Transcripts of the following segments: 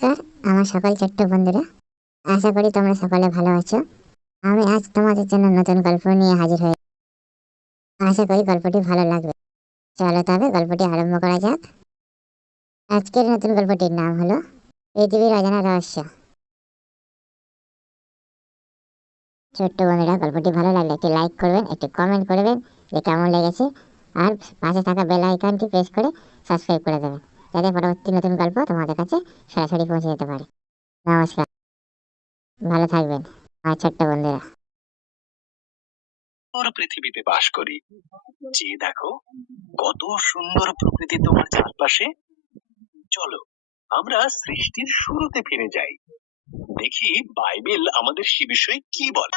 Sir, আমার সকল ছোট্ট বন্ধুরা, আশা করি তোমরা সকলে ভালো আছো। আমি আজ তোমাদের জন্য নতুন গল্প নিয়ে হাজির হয়ে আশা করি গল্পটি ভালো লাগবে। চলো তবে গল্পটি আরম্ভ করা যাক। আজকের নতুন গল্পটির নাম হলো পৃথিবীর অজানা রহস্য। ছোট্ট বন্ধুরা, গল্পটি ভালো লাগলে একটি লাইক করবেন, একটি কমেন্ট করবেন যে কেমন লেগেছে, আর পাশে থাকা বেল আইকনটি প্রেস করে সাবস্ক্রাইব করে দেবেন, যাতে পরবর্তী নতুন গল্প তোমাদের কাছে সরাসরি পৌঁছে যেতে পারে। নমস্কার, ভালো থাকবেন আমার ছোট্ট বন্ধুরা। পৃথিবীতে বাস করি, যে দেখো কত সুন্দর প্রকৃতি তোমার চারপাশে। চলো আমরা সৃষ্টির শুরুতে ফিরে যাই, দেখি বাইবেল আমাদের সে বিষয়ে কি বলে।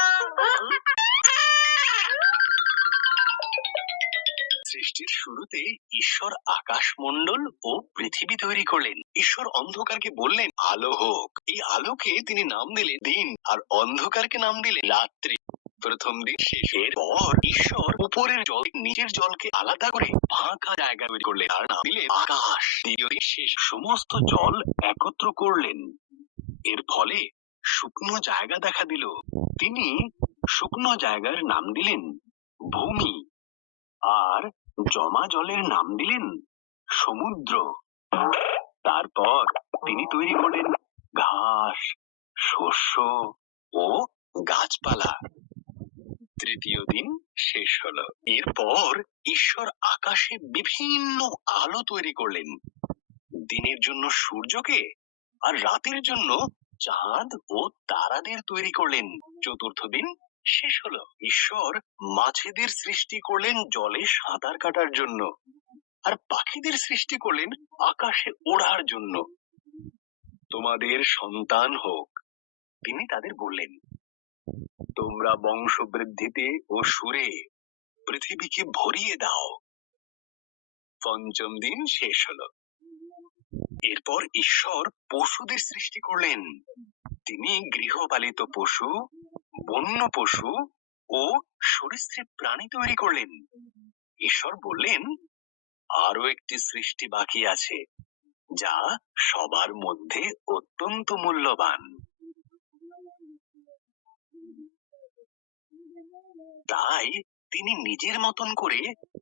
সৃষ্টির শুরুতে ঈশ্বর আকাশমণ্ডল ও পৃথিবী তৈরি করলেন। ঈশ্বর অন্ধকারকে বললেন আলো হোক, এই আলোকে তিনি নাম দিলেন দিন, আর অন্ধকারকে নাম দিলেন রাত্রি। প্রথম দিন শেষের পর ঈশ্বর উপরের জল নিচের জলকে আলাদা করে ফাঁকা জায়গা তৈরি করলেন, আর নাম দিলেন আকাশ। দ্বিতীয় দিন শেষ সমস্ত জল একত্র করলেন, এর ফলে শুকনো জায়গা দেখা দিল। তিনি শুকনো জায়গার নাম দিলেন ভূমি, আর জমা জলের নাম দিলেন সমুদ্র। তারপর তিনি তৈরি করলেন ঘাস, শস্য ও গাছপালা। তৃতীয় দিন শেষ হলো। এরপর ঈশ্বর আকাশে বিভিন্ন আলো তৈরি করলেন, দিনের জন্য সূর্যকে, আর রাতের জন্য চাঁদ ও তারাদের তৈরি করলেন। চতুর্থ দিন শেষ হলো। ঈশ্বর মাছেদের সৃষ্টি করলেন জলে সাঁতার কাটার জন্য, আর পাখিদের সৃষ্টি করলেন আকাশে ওড়ার জন্য। তোমাদের সন্তান হোক, তিনি তাদের বললেন, তোমরা বংশবৃদ্ধিতে ও সুরে পৃথিবীকে ভরিয়ে দাও। পঞ্চম দিন শেষ হলো। এরপর ঈশ্বর পশুদের সৃষ্টি করলেন, তিনি গৃহপালিত পশু, বন্য পশু ও সরীসৃপ প্রাণী তৈরি করলেন। ঈশ্বর বললেন, আরো একটি সৃষ্টি বাকি আছে, যা সবার মধ্যে অত্যন্ত মূল্যবান। তাই তিনি নিজের মতন করে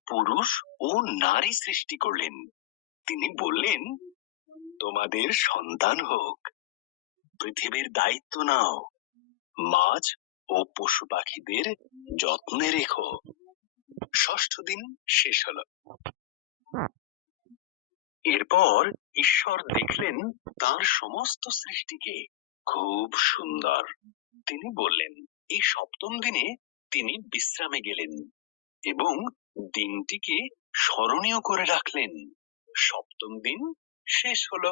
পুরুষ ও নারী সৃষ্টি করলেন। তিনি বললেন, তোমাদের সন্তান হোক, পৃথিবীর দায়িত্ব নাও, মাছ ও পশু পাখিদের যত্নে রেখো। ষষ্ঠ দিন শেষ হলো। এরপর ঈশ্বর দেখলেন তার সমস্ত সৃষ্টিকে খুব সুন্দর। তিনি বললেন, এই সপ্তম দিনে তিনি বিশ্রামে গেলেন এবং দিনটিকে স্মরণীয় করে রাখলেন। সপ্তম দিন শেষ হলো।